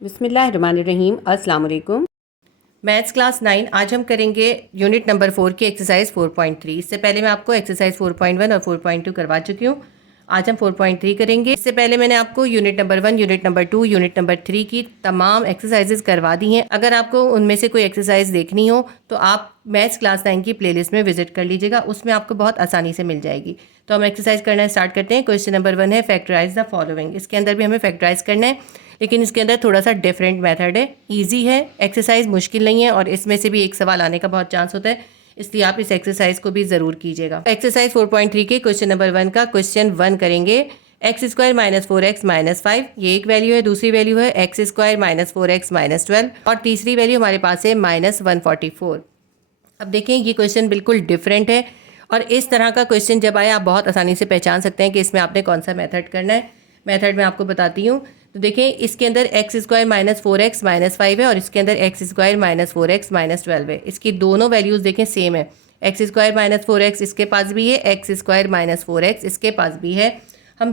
बिस्मिल्लाहिर्रहमानिर्रहीम। अस्सलाम वालेकुम। मैथ्स क्लास 9 आज हम करेंगे यूनिट नंबर 4 की एक्सरसाइज 4.3। इससे पहले मैं आपको एक्सरसाइज 4.1 और 4.2 करवा चुकी हूँ। आज हम 4.3 करेंगे। इससे पहले मैंने आपको unit number 1, unit number 2, unit number 3 की तमाम एक्सरसाइजेज करवा दी हैं। अगर आपको उनमें से कोई एक्सरसाइज देखनी हो तो आप मैथ्स क्लास 9 की प्लेलिस्ट में विजिट कर लीजिएगा, उसमें आपको बहुत आसानी से मिल जाएगी। तो हम एक्सरसाइज करना स्टार्ट करते हैं। क्वेश्चन नंबर 1 है फैक्टराइज द फॉलोइंग। इसके अंदर भी हमें फैक्टराइज करना है, लेकिन इसके अंदर थोड़ा सा डिफरेंट मेथड है। इजी है, एक्सरसाइज मुश्किल नहीं है और इसमें से भी एक सवाल आने का बहुत चांस होता है, इसलिए आप इस एक्सरसाइज को भी ज़रूर कीजिएगा। एक्सरसाइज 4.3 के क्वेश्चन नंबर 1 का क्वेश्चन 1 करेंगे। X square minus 4x minus 5, ये एक वैल्यू है। दूसरी वैल्यू है x square minus 4x minus 12 और तीसरी वैल्यू हमारे पास है माइनस 144। अब देखें, ये क्वेश्चन बिल्कुल डिफरेंट है और इस तरह का क्वेश्चन जब आए आप बहुत आसानी से पहचान सकते हैं कि इसमें आपने कौन सा मेथड करना है। मेथड मैं आपको बताती हूँ। तो देखें, इसके अंदर x square minus 4x minus 5 है और इसके अंदर x square minus 4x minus 12 है। इसकी दोनों वैल्यूज़ देखें सेम है। एक्स स्क्वायर माइनस 4x इसके पास भी है, एक्स स्क्वायर माइनस 4x इसके पास भी है। हम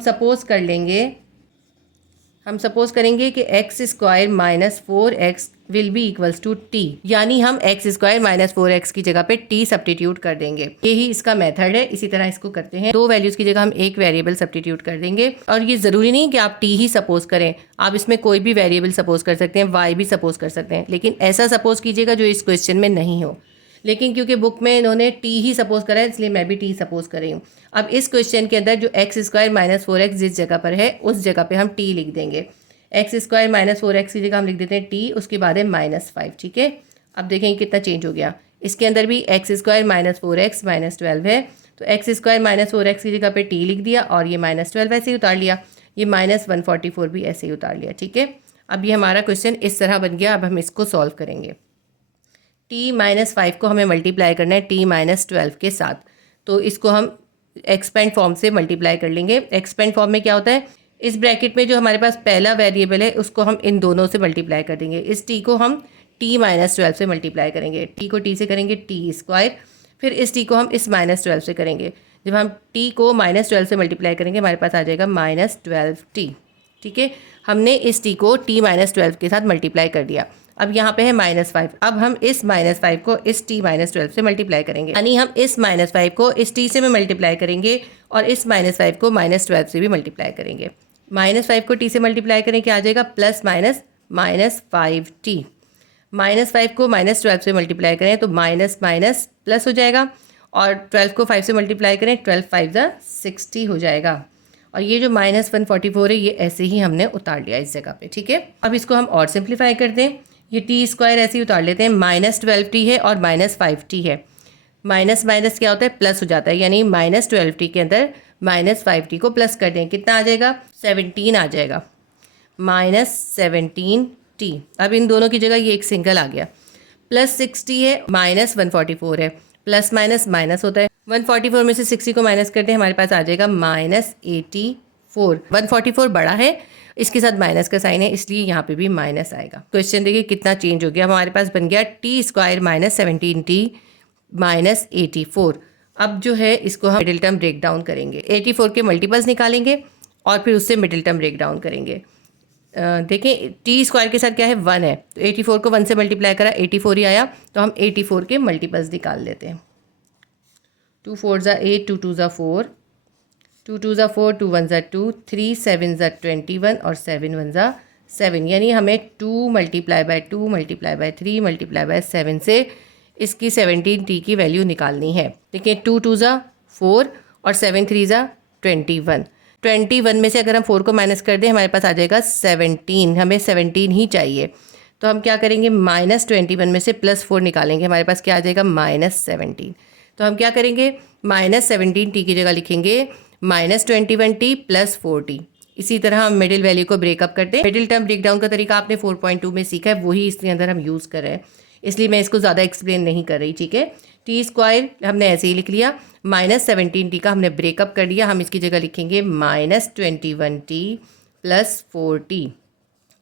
सपोज करेंगे कि x square minus 4x will be equals to T, यानी हम एक्स स्क्वायर माइनस 4x की जगह पे टी सब्स्टिट्यूट कर देंगे। यही इसका मेथड है। इसी तरह इसको करते हैं। दो वैल्यूज की जगह हम एक वेरिएबल सब्स्टिट्यूट कर देंगे और ये ज़रूरी नहीं कि आप टी ही सपोज करें, आप इसमें कोई भी वेरिएबल सपोज कर सकते हैं, वाई भी सपोज कर सकते हैं, लेकिन ऐसा सपोज कीजिएगा जो इस क्वेश्चन में नहीं हो। लेकिन क्योंकि बुक में इन्होंने टी ही सपोज करा है, इसलिए मैं भी टी सपोज कर रही हूँ। अब इस क्वेश्चन के अंदर जो एक्स स्क्वायर माइनस 4x जिस जगह पर है उस जगह पे हम टी लिख देंगे। एक्स स्क्वायर माइनस 4x की जगह हम लिख देते हैं टी, उसके बाद है माइनस 5। ठीक है, अब देखें कितना चेंज हो गया। इसके अंदर भी x square minus 4x minus 12 है, तो एक्स स्क्वायर माइनस 4x की जगह पे टी लिख दिया और ये माइनस 12 ऐसे ही उतार लिया। ये माइनस 144 भी ऐसे ही उतार लिया। ठीक है, अब ये हमारा क्वेश्चन इस तरह बन गया। अब हम इसको सॉल्व करेंगे। टी माइनस 5 को हमें मल्टीप्लाई करना है टी माइनस 12 के साथ, तो इसको हम एक्सपेंड फॉर्म से मल्टीप्लाई कर लेंगे। एक्सपेंड फॉर्म में क्या होता है, इस ब्रैकेट में जो हमारे पास पहला वेरिएबल है उसको हम इन दोनों से मल्टीप्लाई कर देंगे। इस टी को हम टी माइनस 12 से मल्टीप्लाई करेंगे। टी को टी से करेंगे टी स्क्वायर, फिर इस टी को हम इस माइनस 12 से करेंगे। जब हम टी को माइनस 12 से मल्टीप्लाई करेंगे हमारे पास आ जाएगा माइनस 12t। ठीक है, हमने इस टी को टी माइनस 12 के साथ मल्टीप्लाई कर दिया। अब यहाँ पे है माइनस 5। अब हम इस माइनस 5 को इस टी माइनस 12 से मल्टीप्लाई करेंगे, यानी हम इस माइनस 5 को इस टी से भी मल्टीप्लाई करेंगे और इस माइनस 5 को माइनस 12 से भी मल्टीप्लाई करेंगे। माइनस 5 को टी से मल्टीप्लाई करें, क्या आ जाएगा, plus minus minus 5t। Minus 5 को माइनस 12 से मल्टीप्लाई करें तो माइनस माइनस प्लस हो जाएगा और 12 को 5 से मल्टीप्लाई करें, 12 5 ज़ा 60 हो जाएगा। और ये जो माइनस 144 है ये ऐसे ही हमने उतार लिया इस जगह पे। ठीक है, अब इसको हम और सिंप्लीफाई कर दें। ये टी स्क्वायर ऐसे ही उतार लेते हैं। माइनस 12t है और माइनस 5t है। माइनस माइनस क्या होता है, प्लस हो जाता है, यानी माइनस 12t के अंदर माइनस 5t को प्लस कर दें, कितना आ जाएगा, 17 आ जाएगा, माइनस 17t। अब इन दोनों की जगह ये एक सिंगल आ गया। प्लस 60 है, माइनस 144 है, प्लस माइनस माइनस होता है। 144 में से 60 को माइनस करते हैं, हमारे पास आ जाएगा माइनस 84। 144 बड़ा है, इसके साथ माइनस का साइन है, इसलिए यहाँ पे भी माइनस आएगा। क्वेश्चन देखिए कितना चेंज हो गया। हमारे पास बन गया T square minus 17t minus 84। अब जो है इसको हम मिडिल टर्म ब्रेक डाउन करेंगे। 84 के मल्टीपल्स निकालेंगे और फिर उससे मिडिल टर्म ब्रेक डाउन करेंगे। देखें, टी स्क्वायर के साथ क्या है, 1 है, तो 84 को 1 से मल्टीप्लाई करा, 84 ही आया, तो हम 84 के मल्टीपल्स निकाल लेते हैं। 2 4 ज़ा 8, 2 2 ज़ा 4, 2 2 ज़ा 4, 2 1 ज़ा 2, 3 7 ज़ा 21 और 7 1 ज़ा 7, यानी हमें 2 multiply by 2 multiply by 3 multiply by 7 से इसकी 17t की वैल्यू निकालनी है। देखिए 2 2 ज़ा 4 और 7 3 ज़ा 21। 21 में से अगर हम 4 को माइनस कर दें हमारे पास आ जाएगा 17। हमें 17 ही चाहिए, तो हम क्या करेंगे, माइनस 21 में से प्लस 4 निकालेंगे, हमारे पास क्या आ जाएगा, माइनस 17। तो हम क्या करेंगे, माइनस 17t की जगह लिखेंगे माइनस 21t प्लस 4t। इसी तरह हम मिडिल वैल्यू को ब्रेकअप करते हैं। मिडिल टर्म ब्रेक डाउन का तरीका आपने 4.2 में सीखा है, वही इसके अंदर हम यूज़ कर रहे हैं, इसलिए मैं इसको ज़्यादा एक्सप्लेन नहीं कर रही। ठीक है, टी स्क्वायर हमने ऐसे ही लिख लिया, माइनस 17t का हमने ब्रेकअप कर दिया, हम इसकी जगह लिखेंगे माइनस 21t प्लस 4t,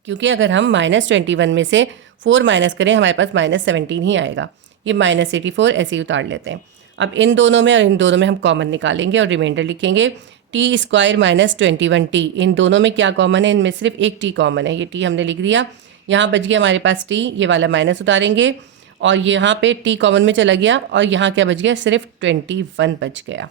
क्योंकि अगर हम माइनस 21 में से 4 माइनस करें हमारे पास माइनस 17 ही आएगा। ये माइनस 84 ऐसे ही उतार लेते हैं। अब इन दोनों में और इन दोनों में हम कॉमन निकालेंगे और रिमाइंडर लिखेंगे। टी स्क्वायर माइनस 21t, इन दोनों में क्या कॉमन है, इनमें सिर्फ एक टी कॉमन है, ये टी हमने लिख दिया। यहाँ बच गया हमारे पास t, ये वाला माइनस उतारेंगे और यहाँ पे t कॉमन में चला गया और यहाँ क्या बच गया, सिर्फ 21 बच गया।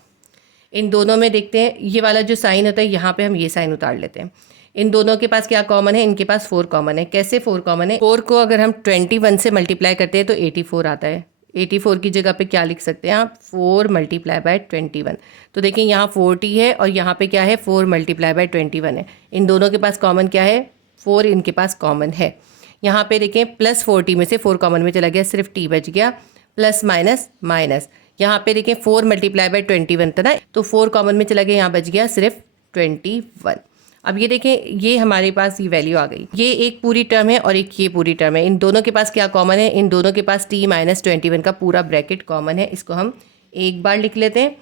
इन दोनों में देखते हैं, ये वाला जो साइन होता है यहाँ पे हम ये साइन उतार लेते हैं। इन दोनों के पास क्या कॉमन है, इनके पास 4 कॉमन है। कैसे 4 कॉमन है, 4 को अगर हम 21 से मल्टीप्लाई करते हैं तो 84 आता है। 84 की जगह पे क्या लिख सकते हैं आप, 4 मल्टीप्लाई बाय 21। तो देखिए यहाँ 40 है और यहाँ पे क्या है, 4 मल्टीप्लाई बाय 21 है। इन दोनों के पास कॉमन क्या है, 4 इनके पास कॉमन है। यहाँ पे देखें प्लस 40 में से 4 कॉमन में चला गया, सिर्फ t बच गया, प्लस माइनस माइनस। यहाँ पे देखें 4 मल्टीप्लाई बाय 21 था ना, तो 4 कॉमन में चला गया, यहाँ बच गया सिर्फ 21। अब ये देखें, ये हमारे पास ये वैल्यू आ गई। ये एक पूरी टर्म है और एक ये पूरी टर्म है। इन दोनों के पास क्या कॉमन है, इन दोनों के पास t माइनस 21 का पूरा ब्रैकेट कॉमन है। इसको हम एक बार लिख लेते हैं।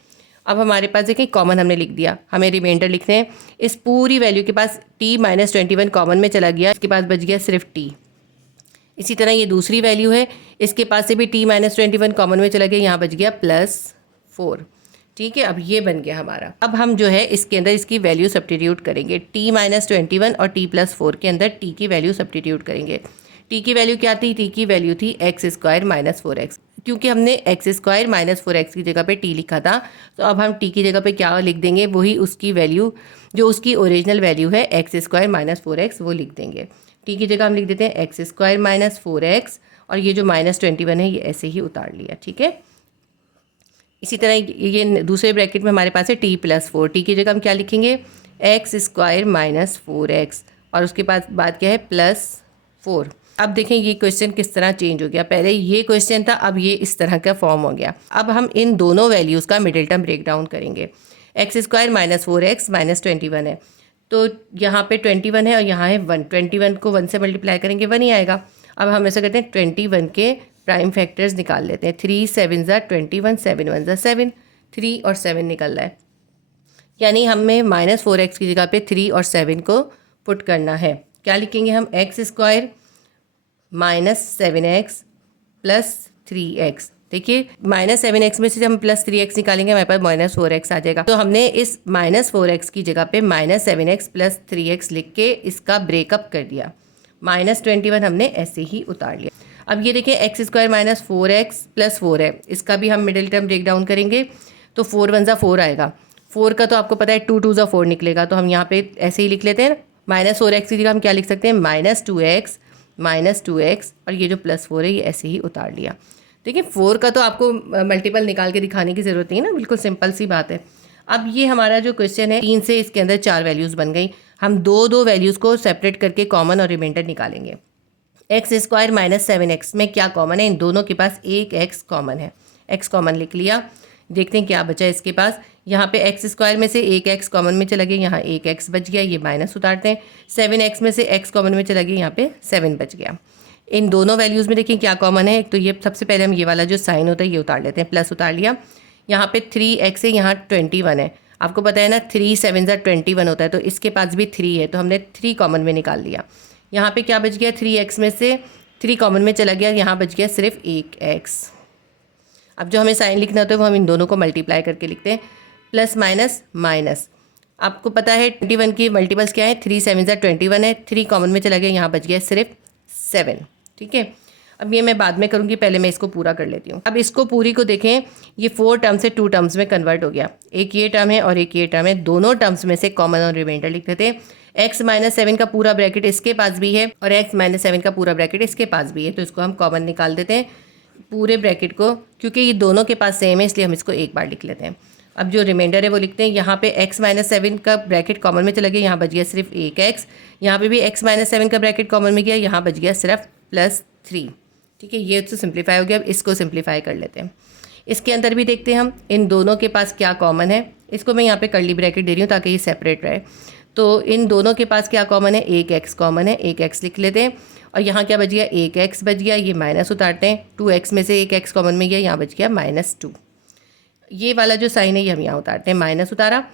अब हमारे पास देखें कॉमन हमने लिख दिया, हमें रिमाइंडर लिखते हैं। इस पूरी वैल्यू के पास t माइनस 21 कॉमन में चला गया, इसके पास बच गया सिर्फ t। इसी तरह ये दूसरी वैल्यू है, इसके पास से भी t माइनस 21 कॉमन में चला गया, यहाँ बच गया +4। ठीक है, अब ये बन गया हमारा। अब हम जो है इसके अंदर इसकी वैल्यू सब्स्टिट्यूट करेंगे। t माइनस 21 और t प्लस 4 के अंदर t की वैल्यू सब्स्टिट्यूट करेंगे। t की वैल्यू क्या थी, t की वैल्यू थी एक्स स्क्वायर माइनस 4x। क्योंकि हमने एक्स स्क्वायर माइनस 4x की जगह पे t लिखा था, तो अब हम t की जगह पे क्या लिख देंगे, वही उसकी वैल्यू जो उसकी ओरिजिनल वैल्यू है एक्स स्क्वायर माइनस 4x, वो लिख देंगे। t की जगह हम लिख देते हैं एक्स स्क्वायर माइनस 4x और ये जो माइनस 21 है ये ऐसे ही उतार लिया। ठीक है, इसी तरह ये दूसरे ब्रैकेट में हमारे पास है t प्लस 4। t की जगह हम क्या लिखेंगे, एक्स स्क्वायर माइनस 4x और उसके बाद क्या है +4। अब देखें ये क्वेश्चन किस तरह चेंज हो गया। पहले ये क्वेश्चन था, अब ये इस तरह का फॉर्म हो गया। अब हम इन दोनों वैल्यूज़ का मिडिल टर्म ब्रेक डाउन करेंगे। X square minus 4x minus 21 है, तो यहाँ पे 21 है और यहाँ है 1। 21 को 1 से मल्टीप्लाई करेंगे 1 ही आएगा। अब हम ऐसा करते हैं 21 के प्राइम फैक्टर्स निकाल लेते हैं। 3 7 ज़ा 21, 7 1 ज़ा 7, 3 और 7 निकल रहा है। यानी हमें माइनस 4x की जगह पे 3 और 7 को पुट करना है। क्या लिखेंगे हम, x square minus 7x plus 3x। देखिए माइनस 7x में से हम प्लस 3x निकालेंगे, हमारे पास माइनस 4x आ जाएगा। तो हमने इस माइनस 4x की जगह पे माइनस 7x प्लस 3x लिख के इसका ब्रेकअप कर दिया। माइनस 21 हमने ऐसे ही उतार लिया। अब ये देखिए x square minus 4x plus 4 है, इसका भी हम मिडिल टर्म ब्रेक डाउन करेंगे। तो 4 1 ज़ा 4 आएगा, 4 का तो आपको पता है 2 2 ज़ा 4 निकलेगा। तो हम यहाँ पे ऐसे ही लिख लेते हैं, माइनस 4x की जगह हम क्या लिख सकते हैं, माइनस 2x और ये जो +4 है ये ऐसे ही उतार लिया। देखिए 4 का तो आपको मल्टीपल निकाल के दिखाने की ज़रूरत नहीं है ना, बिल्कुल सिंपल सी बात है। अब ये हमारा जो क्वेश्चन है 3 से इसके अंदर 4 वैल्यूज़ बन गई। हम दो वैल्यूज़ को सेपरेट करके कॉमन और रिमाइंडर निकालेंगे। एक्स स्क्वायर माइनस 7x में क्या कॉमन है, इन दोनों के पास एक x कॉमन है। x कॉमन लिख लिया। देखते हैं क्या बचा इसके पास। यहाँ पे एक्स स्क्वायर में से एक x कॉमन में चला गया, यहाँ एक x बच गया, ये माइनस उतारते हैं। 7x में से x कॉमन में चला गया, यहाँ पे 7 बच गया। इन दोनों वैल्यूज़ में देखिए क्या कॉमन है। एक तो ये सबसे पहले हम ये वाला जो साइन होता है ये उतार लेते हैं, प्लस उतार लिया। यहाँ पे 3x है, यहाँ 21 है। आपको पता है ना 3 7 ज़ा 21 होता है, तो इसके पास भी 3 है, तो हमने 3 कॉमन में निकाल लिया। यहाँ पे क्या बच गया, 3x में से 3 कॉमन में चला गया, यहाँ बच गया सिर्फ एक x। अब जो हमें साइन लिखना होता है वो हम इन दोनों को मल्टीप्लाई करके लिखते हैं, प्लस माइनस माइनस। आपको पता है 21 की मल्टीपल्स क्या है, 3 7 ज़ा 21 है, 3 कॉमन में चला गया, यहाँ बच गया सिर्फ 7। ठीक है, अब ये मैं बाद में करूँगी, पहले मैं इसको पूरा कर लेती हूँ। अब इसको पूरी को देखें, ये 4 टर्म से 2 टर्म्स में कन्वर्ट हो गया। एक ये टर्म है और एक ये टर्म है, दोनों टर्म्स में से कॉमन और रिमाइंडर लिख देते हैं। x माइनस 7 का पूरा ब्रैकेट इसके पास भी है और x माइनस 7 का पूरा ब्रैकेट इसके पास भी है, तो इसको हम कॉमन निकाल देते हैं पूरे ब्रैकेट को। क्योंकि ये दोनों के पास सेम है इसलिए हम इसको एक बार लिख लेते हैं। अब जो रिमाइंडर है वो लिखते हैं। यहाँ पे x माइनस 7 का ब्रैकेट कॉमन में चला गया, यहाँ बच गया सिर्फ एक x। यहाँ पे भी x माइनस 7 का ब्रैकेट कॉमन में गया, यहाँ बच गया सिर्फ +3। ठीक है, ये तो सिंप्लीफाई हो गया। अब इसको सिंप्लीफाई कर लेते हैं। इसके अंदर भी देखते हैं हम इन दोनों के पास क्या कॉमन है। इसको मैं यहाँ पे कर्ली ब्रैकेट दे रही हूँ ताकि ये सेपरेट रहे। तो इन दोनों के पास क्या कॉमन है, एक x कॉमन है, एक x लिख लेते हैं। और यहाँ क्या बच गया, एक x बच गया, ये माइनस उतारते हैं। 2x में से एक x कॉमन में गया, यहाँ बच गया -2। ये वाला जो साइन है ये हम यहाँ उतारते हैं, माइनस उतारा।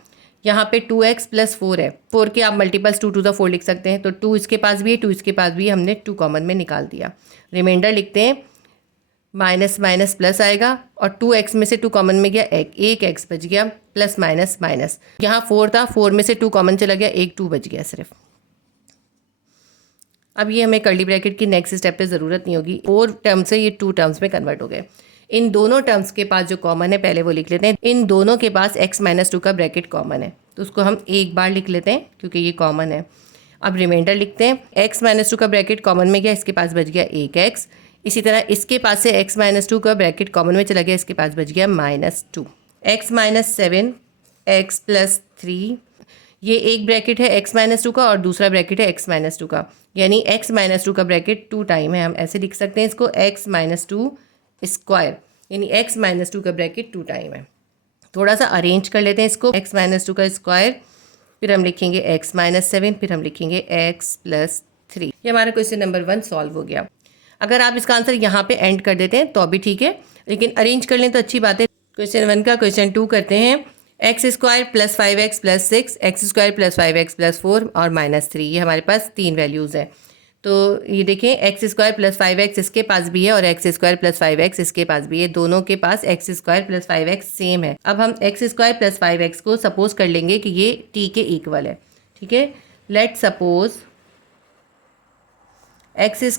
यहाँ पे 2x प्लस 4 है, 4 के आप मल्टीपल्स 2 2 ज़ा 4 लिख सकते हैं। तो 2 इसके पास भी है, 2 इसके पास भी है, हमने 2 कॉमन में निकाल दिया। रिमाइंडर लिखते हैं, माइनस माइनस प्लस आएगा और 2x में से 2 कॉमन में गया, एक x बच गया, प्लस माइनस माइनस। यहाँ 4 था, 4 में से 2 कॉमन चला गया, एक 2 बच गया सिर्फ। अब ये हमें कर्ली ब्रैकेट की नेक्स्ट स्टेप पे ज़रूरत नहीं होगी, 4 टर्म से ये 2 टर्म्स में कन्वर्ट हो गए। इन दोनों टर्म्स के पास जो कॉमन है पहले वो लिख लेते हैं। इन दोनों के पास x-2 का ब्रैकेट कॉमन है, तो उसको हम एक बार लिख लेते हैं क्योंकि ये कॉमन है। अब रिमाइंडर लिखते हैं। x-2 का ब्रैकेट कॉमन में गया, इसके पास बच गया 1x। इसी तरह इसके पास से x-2 का ब्रैकेट कॉमन में चला गया, इसके पास बच गया -2। x - 7 x + 3, ये एक ब्रैकेट है x-2 का और दूसरा ब्रैकेट है x-2 का, यानी x-2 का ब्रैकेट 2 टाइम है। हम ऐसे लिख सकते हैं इसको x-2 स्क्वायर, यानी x-2 का ब्रैकेट 2 टाइम है। थोड़ा सा अरेंज कर लेते हैं इसको। x-2 का स्क्वायर, फिर हम लिखेंगे x-7, फिर हम लिखेंगे x + 3। ये हमारा क्वेश्चन नंबर 1 सॉल्व हो गया। अगर आप इसका आंसर यहाँ पे एंड कर देते हैं तो भी ठीक है, लेकिन अरेंज कर लें तो अच्छी बात है। क्वेश्चन 1 का क्वेश्चन 2 करते हैं। x² + 5x + 6, x² + 5x + 4 और -3, ये हमारे पास 3 वैल्यूज़ हैं। तो ये देखें, x² + 5x इसके पास भी है और x² + 5x इसके पास भी है, दोनों के पास x² + 5x सेम है। अब हम x² + 5x को सपोज कर लेंगे कि ये t के इक्वल है। ठीक है, let suppose x²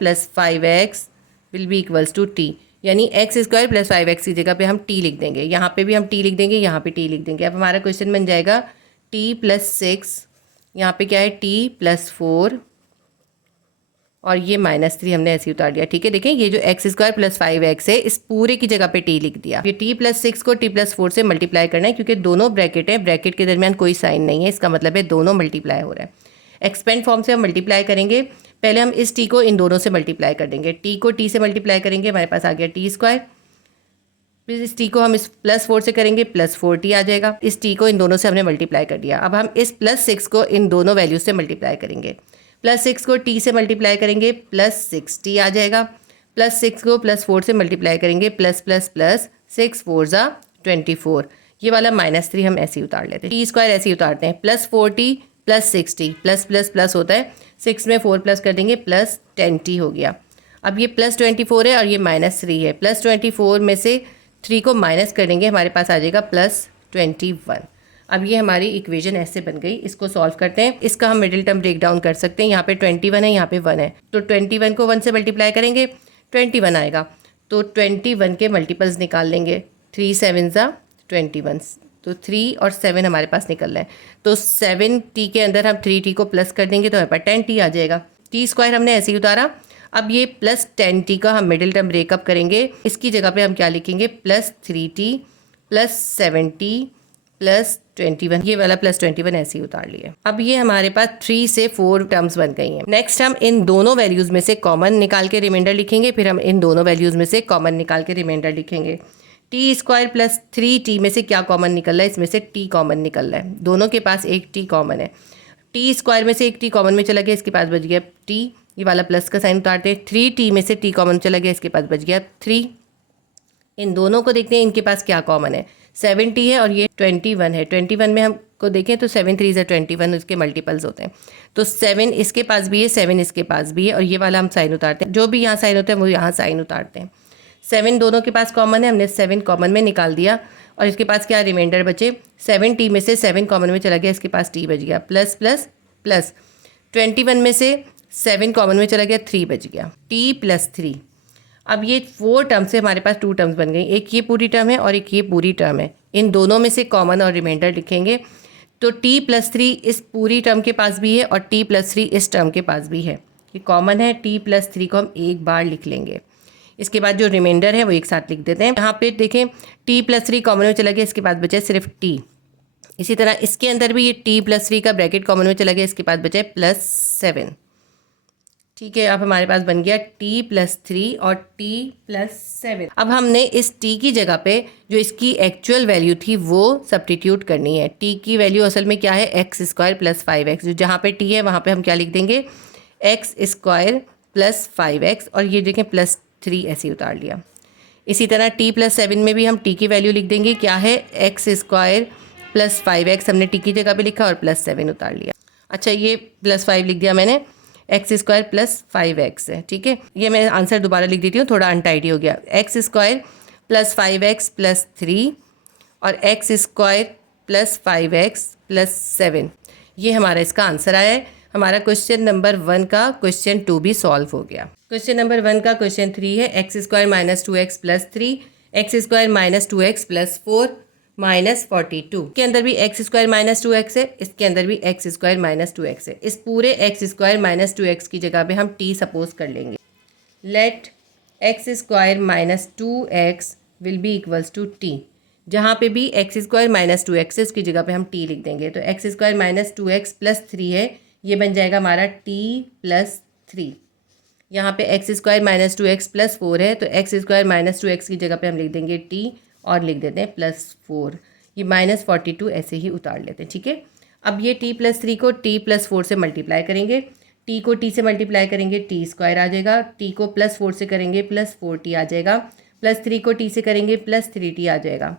+ 5x will be equals to t, यानी x² + 5x की जगह पे हम t लिख देंगे, यहाँ पे भी हम t लिख देंगे, यहाँ पे t लिख देंगे। अब हमारा क्वेश्चन बन जाएगा t + 6, यहाँ पे क्या है t + 4 और ये -3 हमने ऐसे ही उतार दिया। ठीक है, देखें ये जो x² + 5x है इस पूरे की जगह पे t लिख दिया। ये t + 6 को t + 4 से मल्टीप्लाई करना है, क्योंकि दोनों ब्रैकेट है, ब्रैकेट के दरमियान कोई साइन नहीं है, इसका मतलब है दोनों मल्टीप्लाई हो रहा है। एक्सपेंड फॉर्म से हम मल्टीप्लाई करेंगे। पहले हम इस t को इन दोनों से मल्टीप्लाई कर देंगे, t को t से मल्टीप्लाई करेंगे, हमारे पास आ गया t²। फिर इस t को हम इस +4 से करेंगे, +4t आ जाएगा। इस t को इन दोनों से हमने मल्टीप्लाई कर दिया। अब हम इस +6 को इन दोनों वैल्यूज से मल्टीप्लाई करेंगे, +6 को t से मल्टीप्लाई करेंगे, +6t आ जाएगा। +6 को +4 से मल्टीप्लाई करेंगे, +6 4 ज़ा 24। ये वाला -3 हम ऐसे ही उतार लेते हैं, t² ऐसे ही उतारते हैं। +4t +6t, प्लस होता है, 6 में 4 प्लस कर देंगे, +10t हो गया। अब ये +24 है और ये -3 है, +24 में से 3 को माइनस करेंगे, हमारे पास आ जाएगा +21। अब ये हमारी इक्वेशन ऐसे बन गई। इसको सॉल्व करते हैं। इसका हम मिडिल टर्म ब्रेक डाउन कर सकते हैं। यहाँ पे 21 है, यहाँ पे 1 है, तो 21 को 1 से मल्टीप्लाई करेंगे, 21 आएगा। तो 21 के मल्टीपल्स निकाल लेंगे, 3 7 ज़ा 21, तो 3 और 7 हमारे पास निकल रहा है। तो 7t के अंदर हम 3t को प्लस कर देंगे तो हमारे पास 10t आ जाएगा। t² हमने ऐसे ही उतारा। अब ये +10t का हम मिडिल टर्म ब्रेकअप करेंगे। इसकी जगह पे हम क्या लिखेंगे, +3t +7t +21, ये वाला +21 ऐसे ही उतार लिया। अब ये हमारे पास 3 से 4 टर्म्स बन गई हैं। नेक्स्ट हम इन दोनों वैल्यूज़ में से कॉमन निकाल के रिमाइंडर लिखेंगे, फिर हम इन दोनों वैल्यूज़ में से कॉमन निकाल के रिमाइंडर लिखेंगे। t² + 3t में से क्या कॉमन निकल रहा है, इसमें से t कॉमन निकल रहा है, दोनों के पास एक t कॉमन है। t² में से एक t कॉमन में चला गया, इसके पास बच गया t, ये वाला प्लस का साइन उतारते हैं। 3t में से t कॉमन चला गया, इसके पास बच गया 3। इन दोनों को देखते हैं इनके पास क्या कॉमन है, 7t है और ये 21 है। 21 में हमको देखें तो 7 3 ज़ा 21 उसके मल्टीपल्स होते हैं, तो 7 इसके पास भी है, 7 इसके पास भी है, और ये वाला हम साइन उतारते हैं, जो भी यहाँ साइन होता है वो यहाँ साइन उतारते हैं। 7 दोनों के पास कॉमन है, हमने 7 कॉमन में निकाल दिया और इसके पास क्या रिमाइंडर बचे, 7t में से 7 कॉमन में चला गया, इसके पास t बच गया, प्लस प्लस प्लस 21 में से 7 कॉमन में चला गया, 3 बच गया, t + 3। अब ये 4 टर्म से हमारे पास 2 टर्म्स बन गई, एक ये पूरी टर्म है और एक ये पूरी टर्म है। इन दोनों में से कॉमन और रिमाइंडर लिखेंगे, तो t + 3 इस पूरी टर्म के पास भी है और t + 3 इस टर्म के पास भी है, ये कॉमन है। t + 3 को हम एक बार लिख लेंगे, इसके बाद जो रिमाइंडर है वो एक साथ लिख देते हैं। यहाँ पे देखें t + 3 कॉमन में चला गया, इसके पास बचा सिर्फ t। इसी तरह इसके अंदर भी ये t + 3 का ब्रैकेट कॉमन में चला गया, इसके पास बचा है +7। ठीक है, अब हमारे पास बन गया t + 3 और t + 7। अब हमने इस t की जगह पे जो इसकी एक्चुअल वैल्यू थी वो सब्स्टिट्यूट करनी है। t की वैल्यू असल में क्या है, x² + 5x, जो जहाँ पे t है वहाँ पे हम क्या लिख देंगे, x² + 5x, और ये देखें +3 ऐसे ही उतार लिया। इसी तरह t + 7 में भी हम t की वैल्यू लिख देंगे, क्या है, x² + 5x हमने t की जगह पे लिखा और +7 उतार लिया। अच्छा, ये +5 लिख दिया मैंने, x² + 5x है। ठीक है, ये मैं आंसर दोबारा लिख देती हूँ, थोड़ा अनटाइडी हो गया। x² + 5x + 3 और x² + 5x + 7, ये हमारा इसका आंसर आया है। हमारा क्वेश्चन नंबर 1 का क्वेश्चन 2 भी सॉल्व हो गया। क्वेश्चन नंबर 1 का क्वेश्चन 3 है x square minus 2x plus 3 x square minus 2x plus 4 minus 42। के अंदर भी एक्स स्क्वायर माइनस 2x है, इसके अंदर भी एक्स स्क्वायर माइनस 2x है। इस पूरे एक्स स्क्वायर माइनस 2x की जगह पे हम t सपोज कर लेंगे। Let x square minus 2x will be equals to t। जहाँ पे भी एक्स स्क्वायर माइनस 2x है उसकी जगह पे हम t लिख देंगे। तो x square minus 2x plus 3 है, ये बन जाएगा हमारा t प्लस 3। यहाँ पे x square minus 2x plus 4 है, तो एक्स स्क्वायर माइनस 2x की जगह पे हम लिख देंगे t और लिख देते हैं प्लस 4। ये माइनस 42 ऐसे ही उतार लेते हैं, ठीक है। अब ये t प्लस 3 को t प्लस 4 से मल्टीप्लाई करेंगे, t को t से मल्टीप्लाई करेंगे t स्क्वायर आ जाएगा, t को प्लस 4 से करेंगे प्लस 4t आ जाएगा, प्लस 3 को t से करेंगे प्लस 3t आ जाएगा।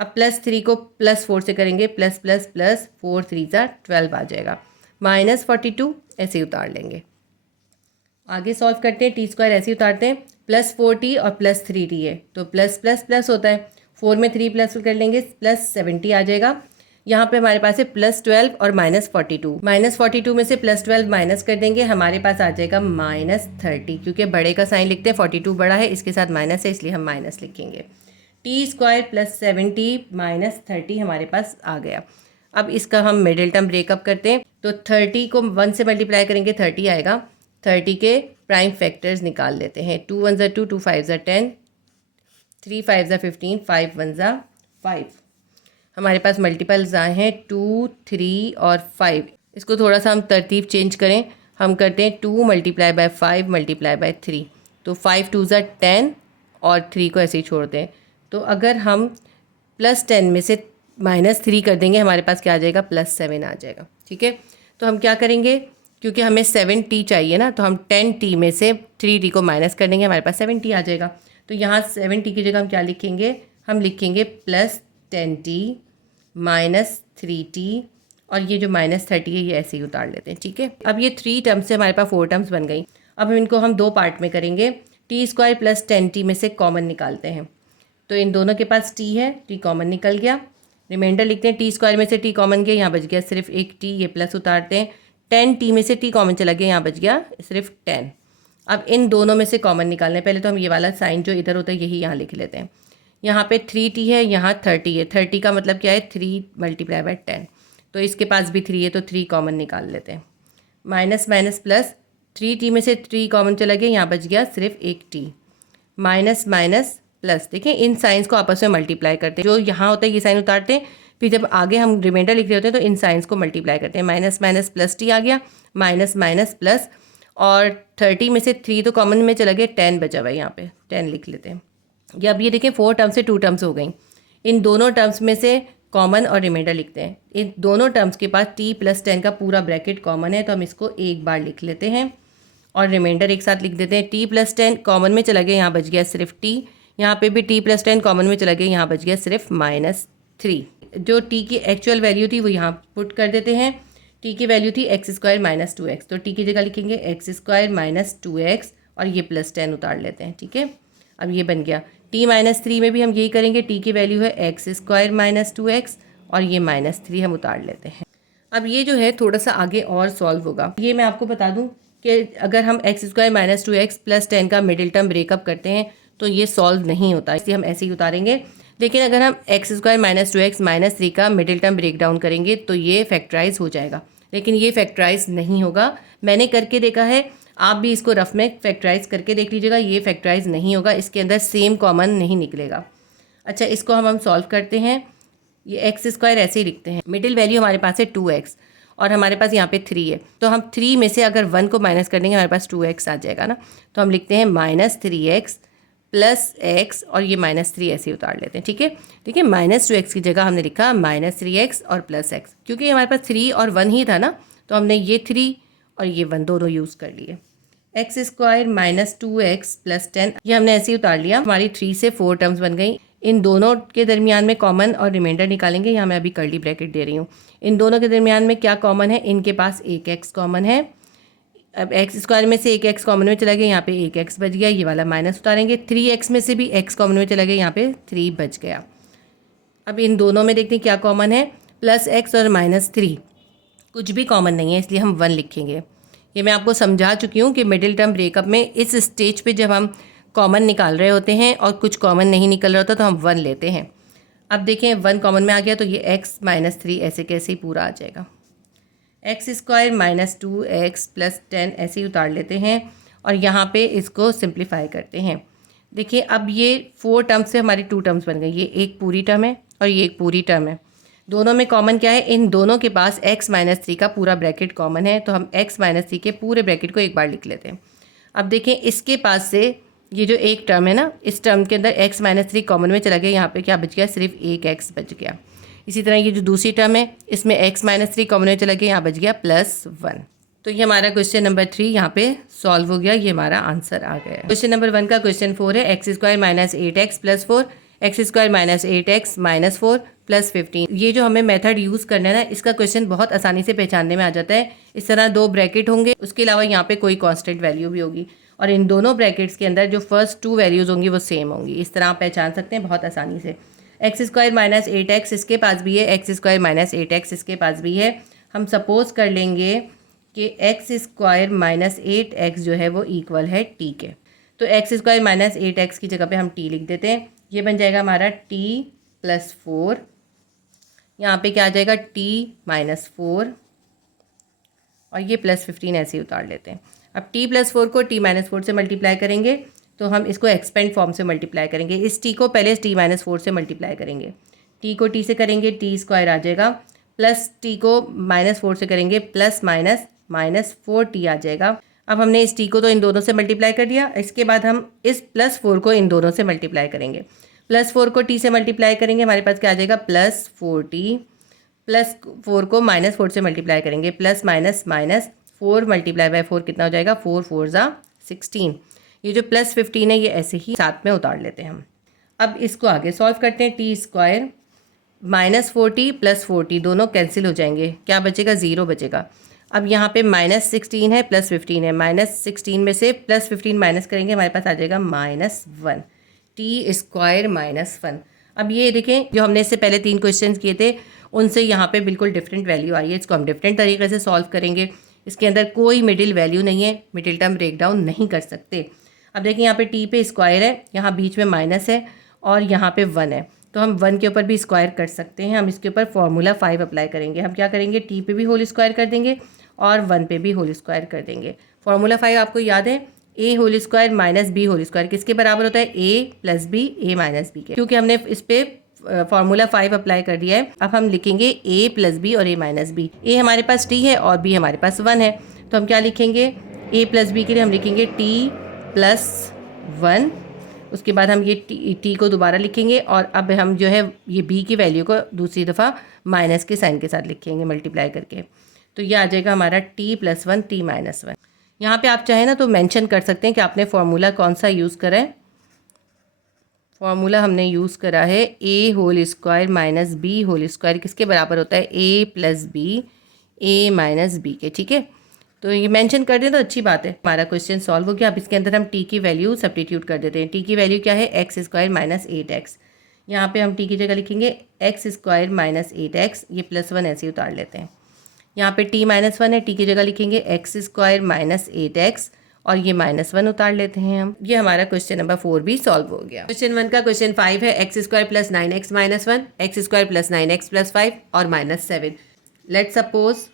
अब प्लस 3 को प्लस 4 से करेंगे प्लस प्लस प्लस 4 3 ज़ा 12 आ जाएगा, माइनस 42 ऐसे ही उतार लेंगे। आगे सॉल्व करते हैं, टी स्क्वायर ऐसे ही उतारते हैं, प्लस 4t और प्लस 3t है तो प्लस प्लस प्लस होता है, 4 में 3 प्लस कर लेंगे प्लस 70 आ जाएगा। यहाँ पे हमारे पास है प्लस 12 और माइनस 42, माइनस 42 में से प्लस 12 माइनस कर देंगे, हमारे पास आ जाएगा माइनस 30। क्योंकि बड़े का साइन लिखते हैं, 42 बड़ा है इसके साथ माइनस है इसलिए हम माइनस लिखेंगे। टी स्क्वायर प्लस 70 माइनस 30 हमारे पास आ गया। अब इसका हम मिडिल टर्म ब्रेकअप करते हैं, तो 30 को 1 से मल्टीप्लाई करेंगे 30 आएगा, 30 के प्राइम फैक्टर्स निकाल लेते हैं। 2 1 ज़ा 2, 2 5 ज़ा 10, 3 5 ज़ा 15, 5 1 ज़ा 5। हमारे पास मल्टीपल्स आए हैं 2 3 और 5। इसको थोड़ा सा हम तरतीब चेंज करें, हम करते हैं 2 मल्टीप्लाई बाय 5 मल्टीप्लाई बाय 3, तो 5 2 ज़ा 10 और 3 को ऐसे ही छोड़ते हैं। तो अगर हम प्लस 10 में से माइनस 3 कर देंगे हमारे पास क्या आ जाएगा, प्लस 7 आ जाएगा, ठीक है। तो हम क्या करेंगे, क्योंकि हमें 7t चाहिए ना, तो हम 10t में से 3t को माइनस कर देंगे, हमारे पास 7t आ जाएगा। तो यहाँ 7t की जगह हम क्या लिखेंगे, हम लिखेंगे प्लस 10t माइनस 3t और ये जो माइनस 30 है ये ऐसे ही उतार लेते हैं, ठीक है। अब ये 3 टर्म्स से हमारे पास 4 टर्म्स बन गई। अब इनको हम 2 पार्ट में करेंगे, टी स्क्वायर प्लस 10t में से कॉमन निकालते हैं। तो इन दोनों के पास t है, t कॉमन निकल गया, रिमाइंडर लिखते हैं, टी स्क्वायर में से t कॉमन गया, यहाँ बच गया सिर्फ एक t, ये प्लस उतारते हैं, 10t में से t कॉमन चला गया, यहाँ बच गया सिर्फ 10। अब इन दोनों में से कॉमन निकालने, पहले तो हम ये वाला साइन जो इधर होता है यही यहाँ लिख लेते हैं। यहाँ पे 3t है, यहाँ 30 है, 30 का मतलब क्या है 3 मल्टीप्लाई बाय 10, तो इसके पास भी 3 है तो 3 कॉमन निकाल लेते हैं। माइनस माइनस प्लस, 3t में से 3 कॉमन चला गया, यहाँ बच गया सिर्फ एक t, माइनस माइनस प्लस। देखिए इन साइंस को आपस में मल्टीप्लाई करते हैं, जो यहाँ होता है ये साइन उतारते हैं, फिर जब आगे हम रिमाइंडर लिख रहे होते हैं तो इन साइंस को मल्टीप्लाई करते हैं। माइनस माइनस प्लस t आ गया, माइनस माइनस प्लस, और 30 में से 3 तो कॉमन में चला गया, 10 बचा हुआ है, यहाँ पे 10 लिख लेते हैं। या अब ये देखें 4 टर्म्स से 2 टर्म्स हो गई, इन दोनों टर्म्स में से कॉमन और रिमाइंडर लिखते हैं। इन दोनों टर्म्स के पास t प्लस 10 का पूरा ब्रैकेट कॉमन है, तो हम इसको एक बार लिख लेते हैं और रिमाइंडर एक साथ लिख देते हैं। t प्लस 10 कॉमन में चला गया, यहाँ बच गया सिर्फ t, यहाँ पे भी t प्लस 10 कॉमन में चला गया, यहाँ बच गया सिर्फ माइनस 3। जो t की एक्चुअल वैल्यू थी वो यहाँ पुट कर देते हैं, t की वैल्यू थी एक्स स्क्वायर माइनस 2x, तो t की जगह लिखेंगे एक्स स्क्वायर माइनस 2x और ये प्लस 10 उतार लेते हैं, ठीक है। अब ये बन गया, t माइनस 3 में भी हम यही करेंगे, t की वैल्यू है एक्स स्क्वायर माइनस 2x और ये माइनस 3 हम उतार लेते हैं। अब ये जो है थोड़ा सा आगे और सॉल्व होगा। ये मैं आपको बता दूं कि अगर हम x square minus 2x plus 10 का मिडिल टर्म ब्रेकअप करते हैं तो ये सॉल्व नहीं होता, इसलिए हम ऐसे ही उतारेंगे। लेकिन अगर हम x square minus 2x minus 3 का मिडिल टर्म ब्रेक डाउन करेंगे तो ये फैक्टराइज हो जाएगा, लेकिन ये फैक्टराइज नहीं होगा। मैंने करके देखा है, आप भी इसको रफ में फैक्टराइज करके देख लीजिएगा, ये फैक्टराइज नहीं होगा, इसके अंदर सेम कॉमन नहीं निकलेगा। अच्छा, इसको हम सॉल्व करते हैं। ये एक्स स्क्वायर ऐसे ही लिखते हैं, मिडिल वैल्यू हमारे पास है 2x और हमारे पास यहाँ पे 3 है, तो हम 3 में से अगर 1 को माइनस कर देंगे हमारे पास 2x आ जाएगा ना, तो हम लिखते हैं माइनस 3x प्लस x और ये माइनस 3 ऐसे ही उतार लेते हैं, ठीक है। देखिए माइनस 2x की जगह हमने लिखा माइनस 3x और प्लस x, क्योंकि हमारे पास 3 और 1 ही था ना, तो हमने ये 3 और ये 1 दोनों यूज़ कर लिए। X square minus 2x plus 10 ये हमने ऐसे ही उतार लिया, हमारी 3 से 4 टर्म्स बन गई। इन दोनों के दरमियान में कॉमन और रिमाइंडर निकालेंगे, यहाँ मैं अभी कर्ली ब्रैकेट दे रही हूँ। इन दोनों के दरमियान में क्या कॉमन है, इनके पास एक x कॉमन है। अब एक्स स्क्वायर में से एक x कॉमन में चला गया, यहाँ पे एक x बच गया, ये वाला माइनस उतारेंगे। 3x में से भी x कॉमन में चला गया, यहाँ पे 3 बच गया। अब इन दोनों में देखते हैं क्या कॉमन है, प्लस x और माइनस 3 कुछ भी कॉमन नहीं है, इसलिए हम 1 लिखेंगे। ये मैं आपको समझा चुकी हूँ कि मिडिल टर्म ब्रेकअप में इस स्टेज पे जब हम कॉमन निकाल रहे होते हैं और कुछ कॉमन नहीं निकल रहा होता तो हम 1 लेते हैं। अब देखें 1 कॉमन में आ गया तो ये x माइनस 3 ऐसे कैसे ही पूरा आ जाएगा। X square minus 2x plus 10 ऐसे ही उतार लेते हैं और यहाँ पे इसको सिंप्लीफाई करते हैं। देखिए अब ये 4 टर्म्स से हमारी 2 टर्म्स बन गई। ये एक पूरी टर्म है और ये एक पूरी टर्म है। दोनों में कॉमन क्या है, इन दोनों के पास x माइनस 3 का पूरा ब्रैकेट कॉमन है, तो हम x माइनस 3 के पूरे ब्रैकेट को एक बार लिख लेते हैं। अब देखें इसके पास से ये जो एक टर्म है ना, इस टर्म के अंदर x माइनस 3 कॉमन में चला गया, यहाँ पे क्या बच गया, सिर्फ एक x बच गया। इसी तरह ये जो दूसरी टर्म है इसमें x माइनस 3 कॉमन में चला गया, यहाँ बच गया +1। तो ये हमारा क्वेश्चन नंबर 3 यहाँ पे सॉल्व हो गया, ये हमारा आंसर आ गया। क्वेश्चन नंबर 1 का क्वेश्चन 4 है, x square minus 8x plus 4 x square minus 8x minus 4 plus 15। ये जो हमें मेथड यूज़ करना है ना, इसका क्वेश्चन बहुत आसानी से पहचानने में आ जाता है। इस तरह 2 ब्रैकेट होंगे, उसके अलावा यहाँ पे कोई कांस्टेंट वैल्यू भी होगी और इन दोनों ब्रैकेट्स के अंदर जो फर्स्ट 2 वैल्यूज़ होंगी वो सेम होंगी। इस तरह आप पहचान सकते हैं बहुत आसानी से। एक्स स्क्वायर माइनस 8x इसके पास भी है, एक्स स्क्वायर माइनस 8x इसके पास भी है। हम सपोज कर लेंगे कि एक्स स्क्वायर माइनस 8x जो है वो इक्वल है t के। तो एक्स स्क्वायर माइनस 8x की जगह पे हम t लिख देते हैं। ये बन जाएगा हमारा t प्लस 4, यहाँ पे क्या आ जाएगा t माइनस 4 और ये प्लस 15 ऐसे ही उतार लेते हैं। अब t प्लस 4 को t माइनस 4 से मल्टीप्लाई करेंगे तो हम इसको एक्सपेंड फॉर्म से मल्टीप्लाई करेंगे। इस t को पहले t माइनस 4 से मल्टीप्लाई करेंगे, t को t से करेंगे t स्क्वायर आ जाएगा, प्लस t को माइनस 4 से करेंगे प्लस माइनस माइनस 4t आ जाएगा। अब हमने इस t को तो इन दोनों से मल्टीप्लाई कर दिया, इसके बाद हम इस प्लस 4 को इन दोनों से मल्टीप्लाई करेंगे। प्लस 4 को t से मल्टीप्लाई करेंगे, हमारे पास क्या आ जाएगा प्लस 4t, प्लस 4 को माइनस 4 से मल्टीप्लाई करेंगे, plus minus minus 4 multiply by 4 कितना हो जाएगा, 4 4 ज़ा 16। ये जो प्लस 15 है ये ऐसे ही साथ में उतार लेते हैं हम। अब इसको आगे सॉल्व करते हैं। T square minus 4t plus 4t दोनों कैंसिल हो जाएंगे, क्या बचेगा, 0 बचेगा। अब यहाँ पे माइनस 16 है प्लस 15 है, माइनस 16 में से प्लस 15 माइनस करेंगे, हमारे पास आ जाएगा -1 टी स्क्वायर -1। अब ये देखें जो हमने इससे पहले 3 क्वेश्चन किए थे उनसे यहाँ पे बिल्कुल डिफरेंट वैल्यू आई है। इसको हम डिफरेंट तरीके से सॉल्व करेंगे। इसके अंदर कोई मिडिल वैल्यू नहीं है, मिडिल टर्म ब्रेक डाउन नहीं कर सकते। अब देखिए यहाँ पे टी पे स्क्वायर है, यहाँ बीच में माइनस है और यहाँ पे 1 है, तो हम 1 के ऊपर भी स्क्वायर कर सकते हैं। हम इसके ऊपर फॉर्मूला 5 अप्लाई करेंगे। हम क्या करेंगे, टी पे भी होल स्क्वायर कर देंगे और 1 पे भी होल स्क्वायर कर देंगे। फॉर्मूला 5 आपको याद है, A whole square minus B whole square किसके बराबर होता है, A plus B A minus B के। क्योंकि हमने इस पे फॉर्मूला 5 अप्लाई कर दिया है, अब हम लिखेंगे ए प्लस बी और ए माइनस बी। ए हमारे पास टी है और बी हमारे पास 1 है, तो हम क्या लिखेंगे, ए प्लस बी के लिए हम लिखेंगे टी प्लस 1। उसके बाद हम ये टी को दोबारा लिखेंगे और अब हम जो है ये बी की वैल्यू को दूसरी दफ़ा माइनस के साइन के साथ लिखेंगे मल्टीप्लाई करके। तो ये आ जाएगा हमारा t प्लस 1 t माइनस 1। यहाँ पे आप चाहें ना तो मेंशन कर सकते हैं कि आपने फार्मूला कौन सा यूज़ करा है। फार्मूला हमने यूज़ करा है a whole square minus B whole square किसके बराबर होता है, a plus b a minus B के। ठीक है, तो ये मेंशन कर दें तो अच्छी बात है। हमारा क्वेश्चन सॉल्व हो गया। अब इसके अंदर हम t की वैल्यू सब्स्टिट्यूट कर देते हैं। t की वैल्यू क्या है, एक्स स्क्वायर माइनस 8x। यहाँ पे हम t की जगह लिखेंगे एक्स स्क्वायर माइनस 8x, ये +1 ऐसे ही उतार लेते हैं। यहाँ पे t माइनस 1 है, t की जगह लिखेंगे एक्स स्क्वायर माइनस 8x और ये -1 उतार लेते हैं हम। ये हमारा क्वेश्चन नंबर 4 भी सॉल्व हो गया। क्वेश्चन 1 का क्वेश्चन 5 है, x square plus 9x minus 1 x square plus 9x plus 5 और -7। Let suppose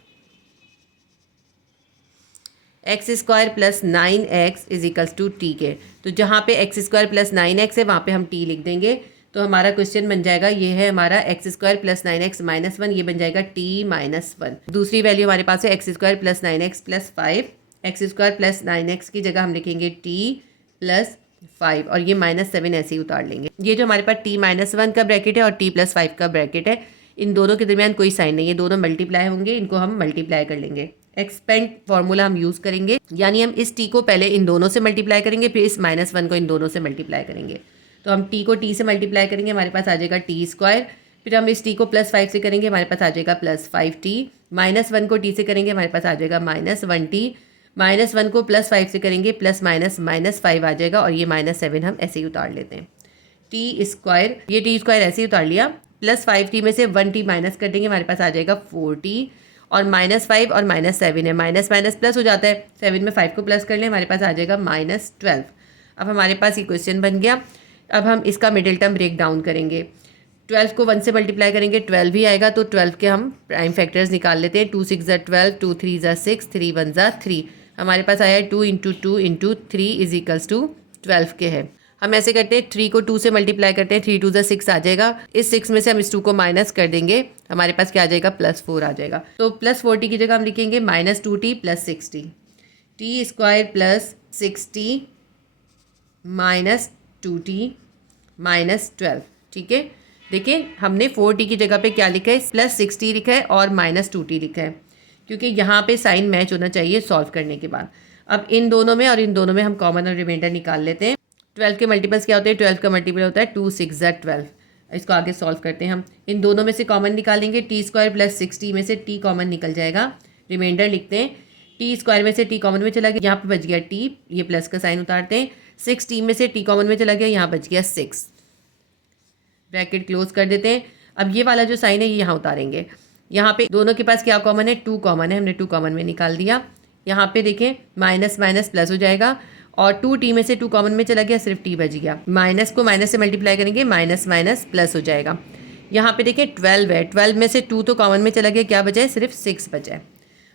x square plus 9x is equals to t के। तो जहाँ पे एक्स स्क्वायर प्लस 9x है वहाँ पे हम t लिख देंगे। तो हमारा क्वेश्चन बन जाएगा, ये है हमारा x square plus 9x minus 1, ये बन जाएगा t माइनस 1। दूसरी वैल्यू हमारे पास है x square plus 9x plus 5। X square plus 9x की जगह हम लिखेंगे t प्लस 5 और ये -7 ऐसे ही उतार लेंगे। ये जो हमारे पास t माइनस 1 का ब्रैकेट है और t प्लस 5 का ब्रैकेट है, इन दोनों के दरमियान कोई साइन नहीं है, दोनों मल्टीप्लाई होंगे, इनको हम मल्टीप्लाई कर लेंगे। एक्सपेंड फॉर्मूला हम यूज़ करेंगे, यानी हम इस t को पहले इन दोनों से मल्टीप्लाई करेंगे, फिर इस -1 को इन दोनों से मल्टीप्लाई करेंगे। तो हम t को t से मल्टीप्लाई करेंगे, हमारे पास आ जाएगा t स्क्वायर। फिर हम इस t को +5 से करेंगे, हमारे पास आ जाएगा +5t। -1 को t से करेंगे, हमारे पास आ जाएगा -1t। -1 को +5 से करेंगे, प्लस माइनस -5 आ जाएगा और ये -7 हम ऐसे ही उतार लेते हैं। t स्क्वायर, ये t स्क्वायर ऐसे ही उतार लिया, +5t में से 1t माइनस कर देंगे, हमारे पास आ जाएगा 4t और -5 और -7 है, माइनस माइनस प्लस हो जाता है, 7 में 5 को प्लस कर लें, हमारे पास आ जाएगा -12। अब हमारे पास ये क्वेश्चन बन गया। अब हम इसका मिडिल टर्म ब्रेक डाउन करेंगे। 12 को 1 से मल्टीप्लाई करेंगे 12 ही आएगा, तो 12 के हम प्राइम फैक्टर्स निकाल लेते हैं। 2 6 12, 2 3 6, 3 1 3। हमारे पास आया 2 × 2 × 3 = 12 के है। हम ऐसे करते हैं, 3 को 2 से मल्टीप्लाई करते हैं, 3 2 6 आ जाएगा। इस 6 में से हम इस 2 को माइनस कर देंगे, हमारे पास क्या आ जाएगा, +4 आ जाएगा। तो +40 की जगह हम लिखेंगे -2t + 60, t² + 60 -2t -12। ठीक है, देखिए हमने 4t की जगह पे क्या लिखा है, +60 लिखा है और -2t लिखा है, क्योंकि यहाँ पे साइन मैच होना चाहिए सॉल्व करने के बाद। अब इन दोनों में और इन दोनों में हम कॉमन और रिमाइंडर निकाल लेते हैं। 12 के मल्टीपल्स क्या होते हैं, 12 का मल्टीपल होता है 2 6 12। इसको आगे सॉल्व करते हैं हम। इन दोनों में से कॉमन निकालेंगे, t² + 60 में से t कॉमन निकल जाएगा। रिमाइंडर लिखते हैं, t² में से t कॉमन में चला गया, यहाँ पे बच गया t, ये प्लस का साइन उतारते हैं। 6t में से t कॉमन में चला गया, यहाँ बच गया 6, ब्रैकेट क्लोज कर देते हैं। अब ये वाला जो साइन है ये यहाँ उतारेंगे। यहाँ पे दोनों के पास क्या कॉमन है, 2 कॉमन है, हमने 2 कॉमन में निकाल दिया। यहाँ पे देखें माइनस माइनस प्लस हो जाएगा और 2t में से 2 कॉमन में चला गया, सिर्फ t बच गया। माइनस को माइनस से मल्टीप्लाई करेंगे, माइनस माइनस प्लस हो जाएगा। यहाँ पे देखें 12 है, 12 में से 2 तो कॉमन में चला गया, क्या बचा है, सिर्फ 6 बचा है।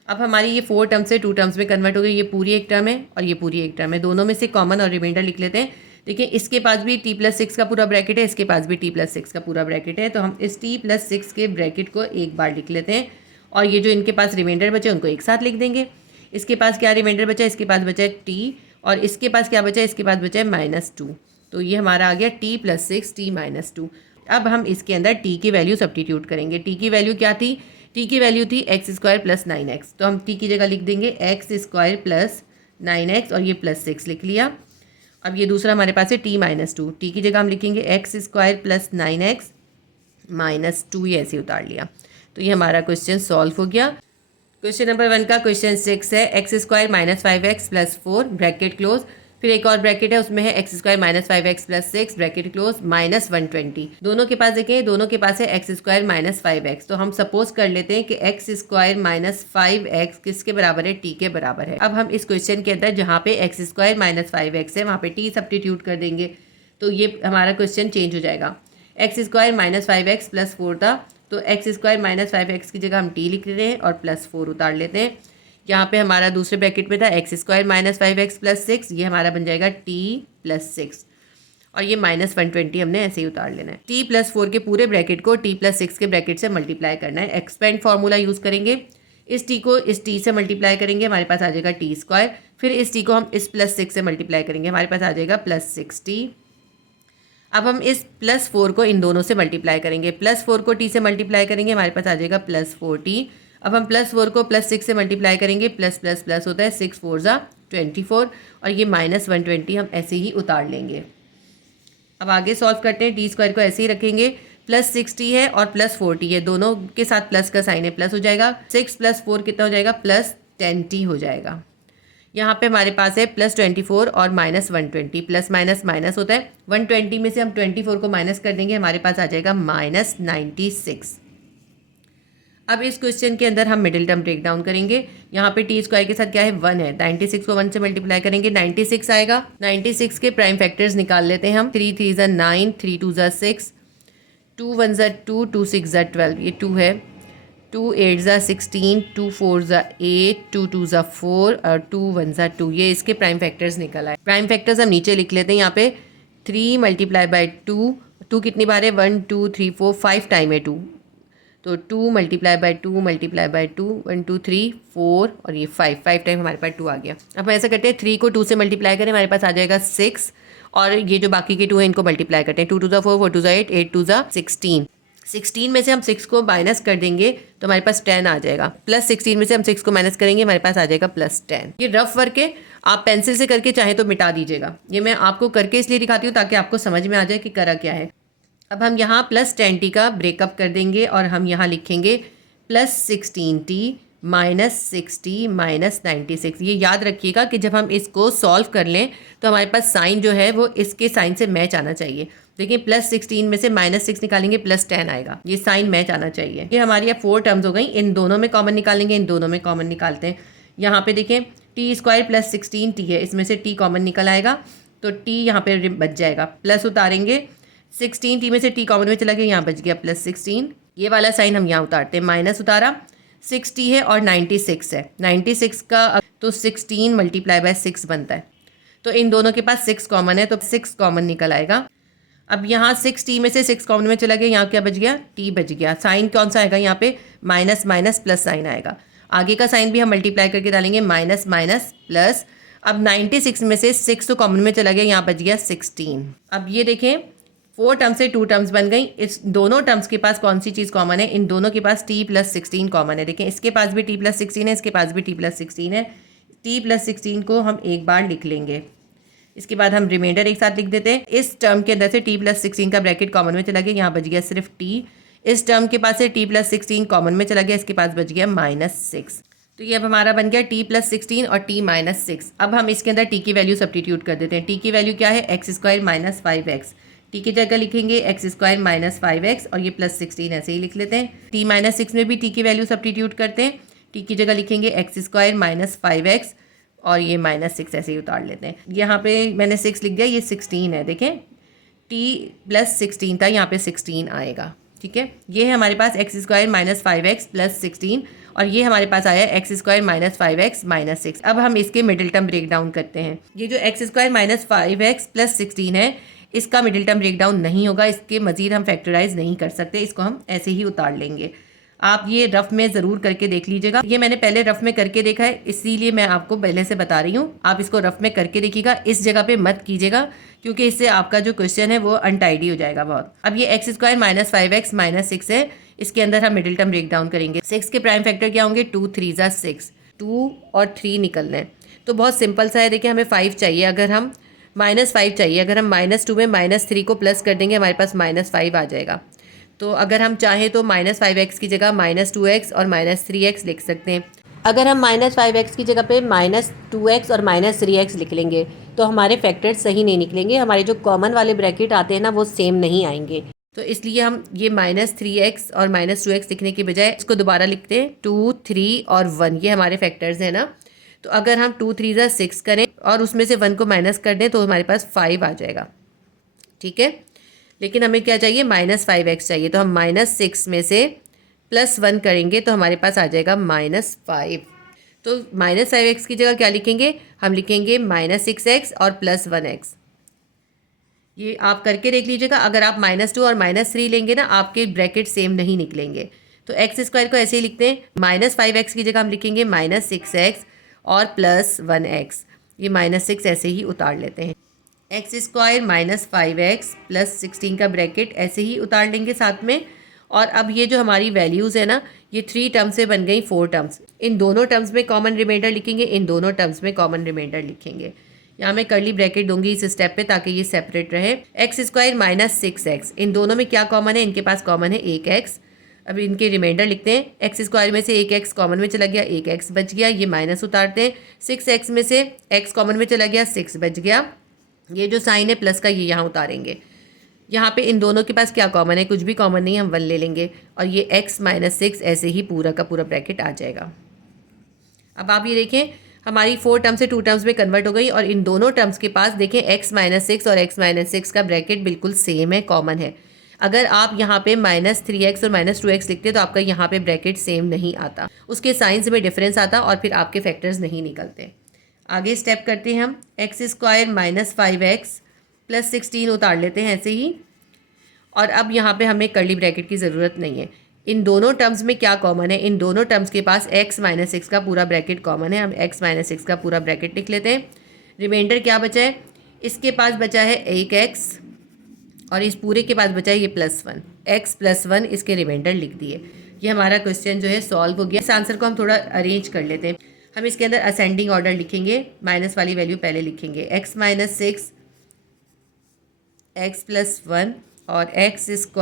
अब हमारी ये 4 टर्म से 2 टर्म्स में कन्वर्ट हो गई, ये पूरी एक टर्म है और ये पूरी एक टर्म है। दोनों में से कॉमन और रिमाइंडर लिख लेते हैं। देखिए इसके पास भी t + 6 का पूरा ब्रैकेट है, इसके पास भी t + 6 का पूरा ब्रैकेट है, तो हम इस t + 6 के ब्रैकेट को एक बार लिख लेते हैं और ये जो इनके पास रिमाइंडर बचे उनको एक साथ लिख देंगे। इसके पास क्या रिमाइंडर बचा है, इसके पास बचा है t और इसके पास क्या बचा है, इसके पास बचा है -2। तो ये हमारा आ गया t + 6 t -2। अब हम इसके अंदर t की वैल्यू सब्स्टिट्यूट करेंगे। t की वैल्यू क्या थी, t की वैल्यू थी x² + 9x, तो हम t की जगह लिख देंगे x² + 9x और ये +6 लिख लिया। अब ये दूसरा हमारे पास है t -2, t की जगह हम लिखेंगे x² + 9x -2, ये ऐसे उतार लिया। तो ये हमारा क्वेश्चन सॉल्व हो गया। क्वेश्चन नंबर 1 का क्वेश्चन 6 है, x² - 5x + 4 ब्रैकेट क्लोज, फिर एक और ब्रैकेट है उसमें है x² - 5x + 6 ब्रैकेट क्लोज -120। दोनों के पास देखें, दोनों के पास है x² - 5x, तो हम सपोज कर लेते हैं कि x² - 5x किसके बराबर है, t के बराबर है। अब हम इस क्वेश्चन के अंदर जहाँ पे x² - 5x है वहाँ पे t सब्स्टिट्यूट कर देंगे, तो ये हमारा क्वेश्चन चेंज हो जाएगा। x² - 5x + 4 था, तो x² - 5x की जगह हम t लिख रहे हैं और +4 उतार लेते हैं। यहाँ पे हमारा दूसरे ब्रैकेट में था x² - 5x + 6, ये हमारा बन जाएगा t + 6 और ये -120 हमने ऐसे ही उतार लेना है। t + 4 के पूरे ब्रैकेट को t + 6 के ब्रैकेट से मल्टीप्लाई करना है। एक्सपेंड फार्मूला यूज़ करेंगे, इस t को इस t से मल्टीप्लाई करेंगे, हमारे पास आ जाएगा t², फिर इस t को हम इस +6 से मल्टीप्लाई करेंगे, हमारे पास आ जाएगा +6t। अब हम इस +4 को इन दोनों से मल्टीप्लाई करेंगे, +4 को t से मल्टीप्लाई करेंगे, हमारे पास आ जाएगा +4t। अब हम +4 को +6 से मल्टीप्लाई करेंगे, प्लस प्लस प्लस होता है, 6 4 ज़ा 24 और ये -120 हम ऐसे ही उतार लेंगे। अब आगे सॉल्व करते हैं, t² को ऐसे ही रखेंगे, +60 है और +40 है, दोनों के साथ प्लस का साइन है, प्लस हो जाएगा। 6 + 4 कितना हो जाएगा, +10t हो जाएगा। यहाँ पे हमारे पास है +24 और -120, प्लस माइनस माइनस होता है, 120 में से हम 24 को माइनस कर देंगे, हमारे पास आ जाएगा -96। अब इस क्वेश्चन के अंदर हम मिडिल टर्म ब्रेक डाउन करेंगे। यहाँ पे t² के साथ क्या है, 1 है, 96 को 1 से मल्टीप्लाई करेंगे, 96 आएगा। 96 के प्राइम फैक्टर्स निकाल लेते हैं हम, 3 3 ज़ा 9, 3 2 ज़ा 6, 2 1 ज़ा 2, 2 6 ज़ा 12, ये 2 है, 2 8 ज़ा 16, 2 4 ज़ा 8, 2 2 ज़ा 4 और 2 1 ज़ा 2, ये इसके प्राइम फैक्टर्स निकल आए। प्राइम फैक्टर्स हम नीचे लिख लेते हैं। यहाँ पे 3 × 2, 2 कितनी बार है, 1 2 3 4 5 टाइम है 2, तो 2 × 2 × 2 1 2 3 4 और ये 5 टाइम हमारे पास 2 आ गया। अब हम ऐसा करते हैं, 3 को 2 से मल्टीप्लाई करें, हमारे पास आ जाएगा 6 और ये जो बाकी के 2 हैं इनको मल्टीप्लाई करते हैं, 2 2 ज़ा 4, 4 2 ज़ा 8, 8 2 ज़ा 16। 16 में से हम 6 को माइनस कर देंगे तो हमारे पास 10 आ जाएगा, +16 में से हम 6 को माइनस करेंगे, हमारे पास आ जाएगा +10। ये रफ वर्क है, आप पेंसिल से करके चाहे तो मिटा दीजिएगा, ये मैं आपको करके इसलिए दिखाती हूँ ताकि आपको समझ में आ जाए कि करा क्या है। अब हम यहाँ +10t का ब्रेकअप कर देंगे और हम यहाँ लिखेंगे +16t -60 -96। ये याद रखिएगा कि जब हम इसको सॉल्व कर लें तो हमारे पास साइन जो है वो इसके साइन से मैच आना चाहिए। देखिए +16 में से -6 निकालेंगे +10 आएगा, ये साइन मैच आना चाहिए। ये हमारी अब 4 टर्म्स हो गई, इन दोनों में कॉमन निकालेंगे, इन दोनों में कॉमन निकालते हैं। यहाँ पे देखें t² + 16t है, इसमें से t कॉमन निकल आएगा तो t यहाँ पे बच जाएगा, प्लस उतारेंगे 16t में से t कॉमन में चला गया, यहाँ बच गया +16। ये वाला साइन हम यहाँ उतारते हैं, माइनस उतारा, 60 है और 96 है, 96 का तो 16 × 6 बनता है, तो इन दोनों के पास 6 कॉमन है तो 6 कॉमन निकल आएगा। अब यहाँ 6t में से 6 कॉमन में चला गया, यहाँ क्या बच गया, t बच गया। साइन कौन सा आएगा यहाँ पे, माइनस माइनस प्लस साइन आएगा। आगे का साइन भी हम मल्टीप्लाई करके डालेंगे, माइनस माइनस प्लस। अब 96 में से 6 तो कॉमन में चला गया, यहाँ बच गया 16। अब ये देखें 4 टर्म्स से 2 टर्म्स बन गई। इस दोनों टर्म्स के पास कौन सी चीज़ कॉमन है, इन दोनों के पास t + 16 कॉमन है। देखें इसके पास भी t + 16 है, इसके पास भी t + 16 है। t + 16 को हम एक बार लिख लेंगे, इसके बाद हम रिमाइंडर एक साथ लिख देते हैं। इस टर्म के अंदर से t + 16 का ब्रैकेट कॉमन में चला गया, यहाँ बच गया सिर्फ t। इस टर्म के पास से t + 16 कॉमन में चला गया, इसके पास बच गया -6। तो ये अब हमारा बन गया t + 16 और t - 6। अब हम इसके अंदर t की वैल्यू सब्स्टिट्यूट कर देते हैं। t की वैल्यू क्या है, x² - 5x। t की जगह लिखेंगे x² - 5x और ये +16 ऐसे ही लिख लेते हैं। t - 6 में भी t की वैल्यू सब्स्टिट्यूट करते हैं। t की जगह लिखेंगे x² - 5x और ये -6 ऐसे ही उतार लेते हैं। यहाँ पे मैंने 6 लिख दिया, ये 16 है। देखें t + 16 था, यहाँ पे 16 आएगा। ठीक है, ये है हमारे पास x² - 5x + 16 और ये हमारे पास आया x² - 5x - 6। अब हम इसके मिडिल टर्म ब्रेक डाउन करते हैं। ये जो x² - 5x + 16 है, इसका मिडिल टर्म ब्रेक डाउन नहीं होगा, इसके मजीद हम फैक्टराइज नहीं कर सकते, इसको हम ऐसे ही उतार लेंगे। आप ये रफ में ज़रूर करके देख लीजिएगा। ये मैंने पहले रफ में करके देखा है, इसीलिए मैं आपको पहले से बता रही हूँ। आप इसको रफ में करके देखिएगा, इस जगह पे मत कीजिएगा क्योंकि इससे आपका जो क्वेश्चन है वो अनटाइडी हो जाएगा बहुत। अब ये x² - 5x - 6 है, इसके अंदर हम मिडिल टर्म ब्रेक डाउन करेंगे। 6 के प्राइम फैक्टर क्या होंगे, 2 3 = 6, 2 और 3 निकलना है तो बहुत सिंपल सा है। देखिए हमें 5 चाहिए, अगर हम -5 चाहिए, अगर हम -2 में -3 को प्लस कर देंगे हमारे पास -5 आ जाएगा। तो अगर हम चाहें तो -5x की जगह -2x और -3x लिख सकते हैं। अगर हम -5x की जगह पे -2x और -3x लिख लेंगे तो हमारे फैक्टर्स सही नहीं निकलेंगे, हमारे जो कॉमन वाले ब्रैकेट आते हैं ना वो सेम नहीं आएंगे। तो इसलिए हम ये -3x और -2x लिखने की बजाय इसको दोबारा लिखते हैं 2 3 और 1, ये हमारे फैक्टर्स हैं ना। तो अगर हम 2 3 = 6 करें और उसमें से 1 को माइनस कर दें तो हमारे पास 5 आ जाएगा। ठीक है, लेकिन हमें क्या चाहिए, -5x चाहिए, तो हम -6 में से +1 करेंगे तो हमारे पास आ जाएगा -5। तो -5x की जगह क्या लिखेंगे, हम लिखेंगे -6x और +1x। ये आप करके देख लीजिएगा। अगर आप -2 और -3 लेंगे ना, आपके ब्रैकेट सेम नहीं निकलेंगे। तो x² को ऐसे ही लिखते हैं, -5x की जगह हम लिखेंगे -6x और +1x। ये -6 ऐसे ही उतार लेते हैं। x² - 5x + 16 का ब्रैकेट ऐसे ही उतार लेंगे साथ में। और अब ये जो हमारी वैल्यूज़ है ना, ये 3 टर्म्स से बन गई 4 टर्म्स। इन दोनों टर्म्स में कॉमन रिमाइंडर लिखेंगे, इन दोनों टर्म्स में कॉमन रिमाइंडर लिखेंगे। यहाँ मैं कर्ली ब्रैकेट दूंगी इस स्टेप पे ताकि ये सेपरेट रहे। x² - 6x, इन दोनों में क्या कॉमन है, इनके पास कॉमन है 1x। अब इनके रिमाइंडर लिखते हैं। x² में से 1x कॉमन में चला गया, 1x बच गया, ये माइनस उतारते हैं। 6x में से x कॉमन में चला गया, 6 बच गया। ये जो साइन है प्लस का, ये यहाँ उतारेंगे। यहाँ पे इन दोनों के पास क्या कॉमन है, कुछ भी कॉमन नहीं, हम 1 ले लेंगे और ये x - 6 ऐसे ही पूरा का पूरा ब्रैकेट आ जाएगा। अब आप ये देखें हमारी 4 टर्म्स से 2 टर्म्स में कन्वर्ट हो गई और इन दोनों टर्म्स के पास देखें x - 6 और x - 6 का ब्रैकेट बिल्कुल सेम है, कॉमन है। अगर आप यहाँ पे -3x और -2x लिखते तो आपका यहाँ पे ब्रैकेट सेम नहीं आता, उसके साइंस में डिफरेंस आता और फिर आपके फैक्टर्स नहीं निकलते। आगे स्टेप करते हैं हम। x² - 5x + 16 उतार लेते हैं ऐसे ही। और अब यहाँ पे हमें कर्ली ब्रैकेट की ज़रूरत नहीं है। इन दोनों टर्म्स में क्या कॉमन है, इन दोनों टर्म्स के पास x - 6 का पूरा ब्रैकेट कॉमन है। हम x - 6 का पूरा ब्रैकेट लिख लेते हैं। रिमाइंडर क्या बचा है, इसके पास बचा है 1x और इस पूरे के पास बचा है ये +1, x + 1 इसके रिमाइंडर लिख दिए। ये हमारा क्वेश्चन जो है सॉल्व हो गया। इस आंसर को हम थोड़ा अरेंज कर लेते हैं। हम इसके अंदर असेंडिंग ऑर्डर लिखेंगे, माइनस वाली वैल्यू पहले लिखेंगे। x - 6 x + 1 और x² -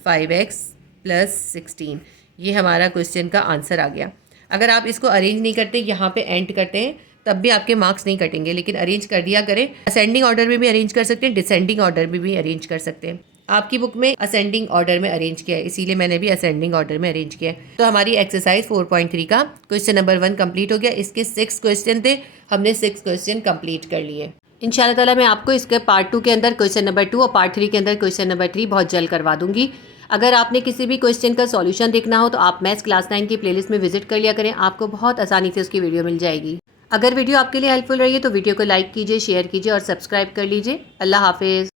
5x + 16, ये हमारा क्वेश्चन का आंसर आ गया। अगर आप इसको अरेंज नहीं करते, यहाँ पे एंड करते हैं, तब भी आपके मार्क्स नहीं कटेंगे, लेकिन अरेंज कर दिया करें। असेंडिंग ऑर्डर में भी अरेंज कर सकते हैं, डिसेंडिंग ऑर्डर में भी अरेंज कर सकते हैं। आपकी बुक में असेंडिंग ऑर्डर में अरेंज किया है, इसीलिए मैंने भी असेंडिंग ऑर्डर में अरेंज किया है। तो हमारी एक्सरसाइज 4.3 का क्वेश्चन नंबर 1 कंप्लीट हो गया। इसके 6 क्वेश्चन थे, हमने 6 क्वेश्चन कंप्लीट कर लिए। इंशाल्लाह ताला मैं आपको इसके पार्ट 2 के अंदर क्वेश्चन नंबर 2 और पार्ट 3 के अंदर क्वेश्चन नंबर 3 बहुत जल्द करवा दूंगी। अगर आपने किसी भी क्वेश्चन का सॉल्यूशन देखना हो तो आप मैथ्स क्लास 9 की प्लेलिस्ट में विजिट कर लिया करें, आपको बहुत आसानी से उसकी वीडियो मिल जाएगी। अगर वीडियो आपके लिए हेल्पफुल रही है तो वीडियो को लाइक कीजिए, शेयर कीजिए और सब्सक्राइब कर लीजिए। अल्लाह हाफिज़।